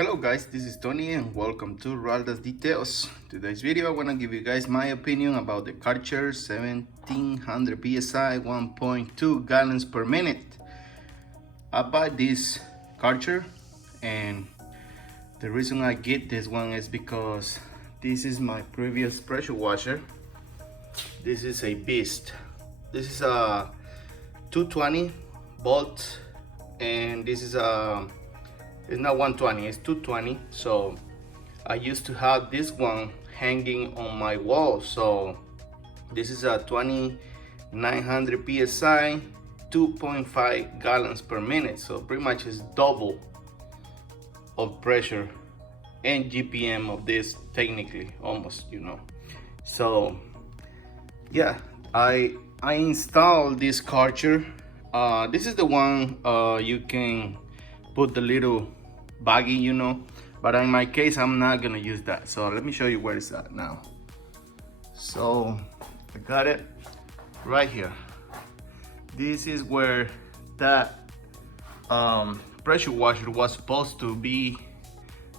Hello guys, this is Tony and welcome to Ralda's Details. Today's video I want to give you guys my opinion about the Karcher 1700 PSI 1.2 gallons per minute. I bought this Karcher and the reason I get this one is because this is my previous pressure washer. This is a beast. This is a 220 volt and this is a it's not 120, it's 220. So I used to have this one hanging on my wall. So this is a 2900 psi 2.5 gallons per minute, so pretty much is double of pressure and GPM of this, technically, almost, so yeah, I installed this Karcher. This is the one you can put the little baggy, but in my case I'm not gonna use that. So let me show you where it's at now. So I got it right here. This is where that pressure washer was supposed to be,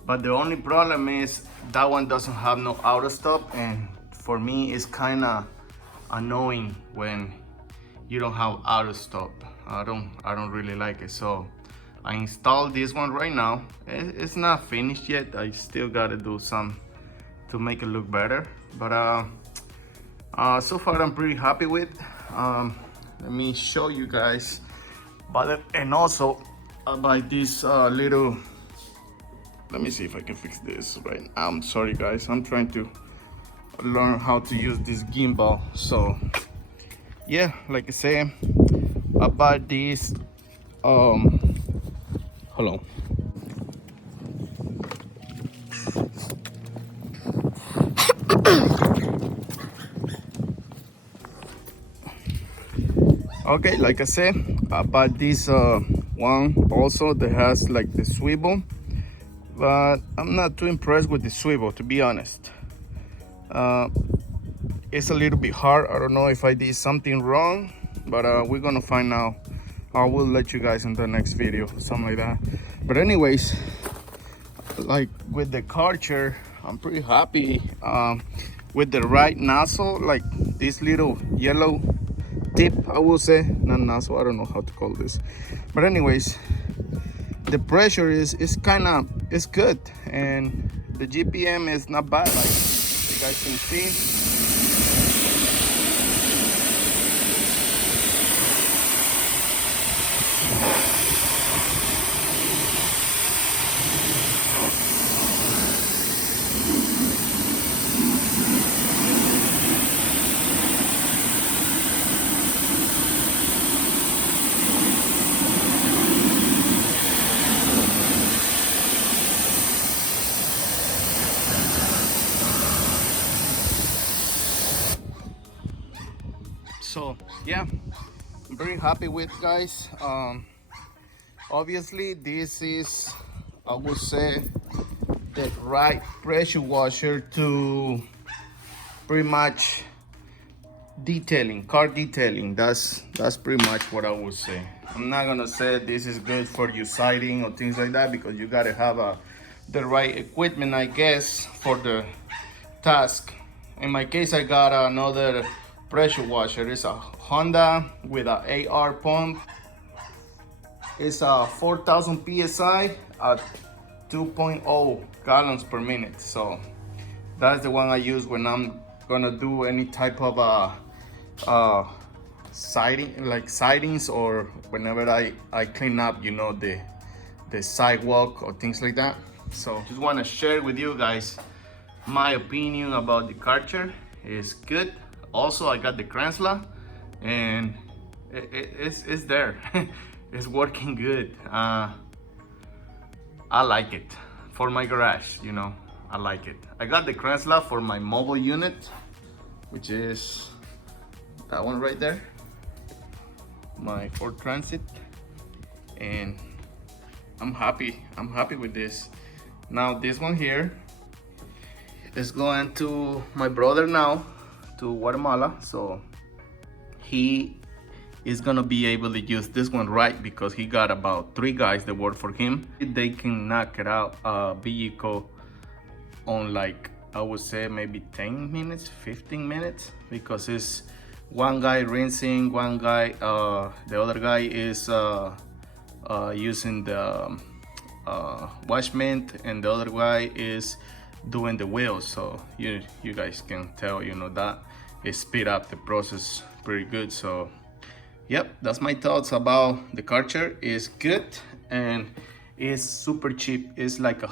but the only problem is that one doesn't have no auto stop, and for me it's kind of annoying when you don't have auto stop. I don't really like it. So I installed this one right now. It's not finished yet. I still gotta do some to make it look better, but so far I'm pretty happy with. Let me show you guys about it, and also about this little, let me see if I can fix this right now. I'm sorry guys, I'm trying to learn how to use this gimbal. So yeah, like I said, about this hold on. Okay, like I said, about this one also that has like the swivel, but I'm not too impressed with the swivel, to be honest. It's a little bit hard. I don't know if I did something wrong, but we're gonna find out. I will let you guys in the next video, something like that. But anyways, like with the Karcher, I'm pretty happy with the right nozzle, like this little yellow tip, I will say, not nozzle, I don't know how to call this, but anyways, the pressure is good, and the GPM is not bad, like you guys can see. So yeah, I'm very happy with, guys. Obviously this is, I would say, the right pressure washer to pretty much car detailing. That's pretty much what I would say. I'm not gonna say this is good for your siding or things like that, because you gotta have the right equipment, I guess, for the task. In my case, I got another pressure washer. It's a Honda with a AR pump. It's a 4000 psi at 2.0 gallons per minute. So that's the one I use when I'm gonna do any type of sidings, or whenever I clean up, the sidewalk or things like that. So just want to share with you guys my opinion about the Karcher. Is good. Also, I got the Kransla, and it's there. It's working good. I like it for my garage. I like it. I got the Kransla for my mobile unit, which is that one right there, my Ford Transit, and I'm happy with this. Now this one here is going to my brother now to Guatemala, so he is gonna be able to use this one right, because he got about 3 guys that work for him. They can knock it out vehicle on, like, I would say maybe 10 minutes, 15 minutes, because it's one guy rinsing, one guy, the other guy is using the wash mint, and the other guy is doing the wheels. So you guys can tell, you know, that it speed up the process pretty good. So yep, that's my thoughts about the Karcher. It's good and it's super cheap. It's like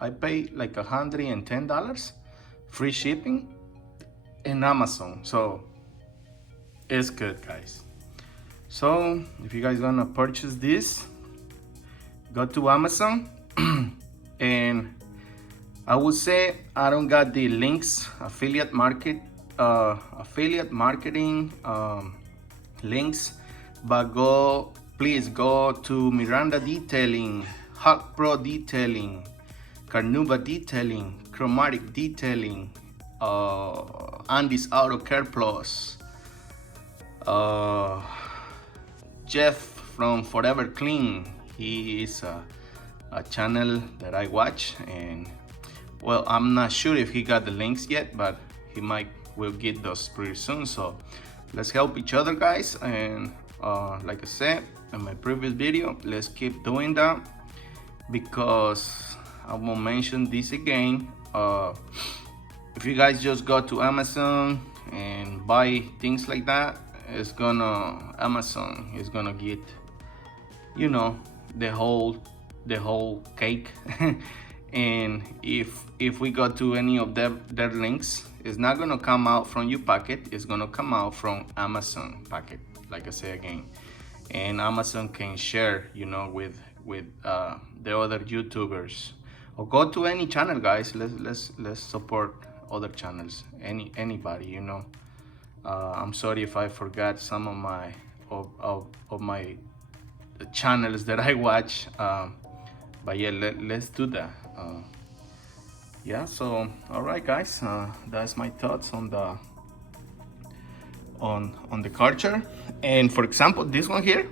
I paid like $110 free shipping in Amazon. So it's good, guys. So if you guys gonna purchase this, go to Amazon and I would say I don't got the links, affiliate marketing links, but please go to Miranda Detailing, Hawk Pro Detailing, Carnuba Detailing, Chromatic Detailing, Andy's Auto Care Plus, Jeff from Forever Clean. He is a channel that I watch, and well, I'm not sure if he got the links yet, but he will get those pretty soon. So let's help each other, guys. And like I said in my previous video, let's keep doing that, because I will mention this again. If you guys just go to Amazon and buy things like that, Amazon is gonna get, you know, the whole cake. And if we go to any of their links, it's not gonna come out from your pocket, it's gonna come out from Amazon pocket, like I say again. And Amazon can share, you know, with the other YouTubers, or go to any channel, guys. Let's support other channels, anybody, you know. I'm sorry if I forgot some of my my channels that I watch, but yeah, let's do that. Yeah, so all right, guys, that's my thoughts on the Karcher. And for example, this one here,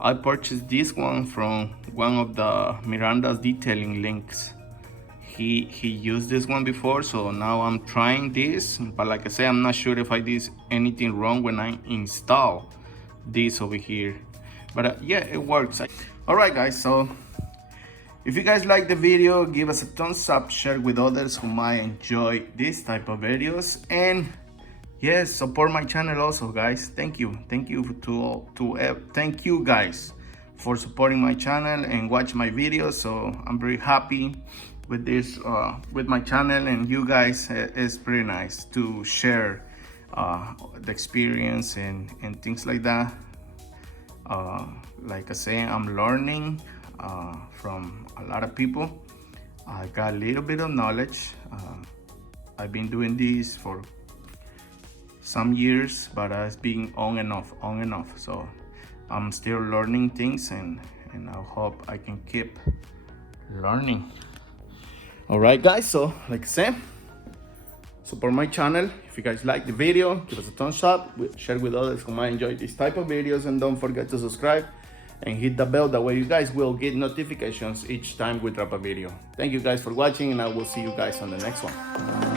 I purchased this one from one of the Miranda's detailing links. He used this one before, so now I'm trying this. But like I say, I'm not sure if I did anything wrong when I install this over here. But yeah, it works. All right, guys, so if you guys like the video, give us a thumbs up, share with others who might enjoy this type of videos, and yes, support my channel also, guys. Thank you thank you guys for supporting my channel and watch my videos. So I'm very happy with this, with my channel, and you guys. It's pretty nice to share the experience and things like that. Like I say, I'm learning from a lot of people. I got a little bit of knowledge. I've been doing this for some years, but it's been on and off. So I'm still learning things, and I hope I can keep learning. All right, guys, so like I said, support my channel. If you guys like the video, give us a thumbs up, share with others who might enjoy this type of videos, and don't forget to subscribe and hit the bell. That way you guys will get notifications each time we drop a video. Thank you guys for watching, and I will see you guys on the next one.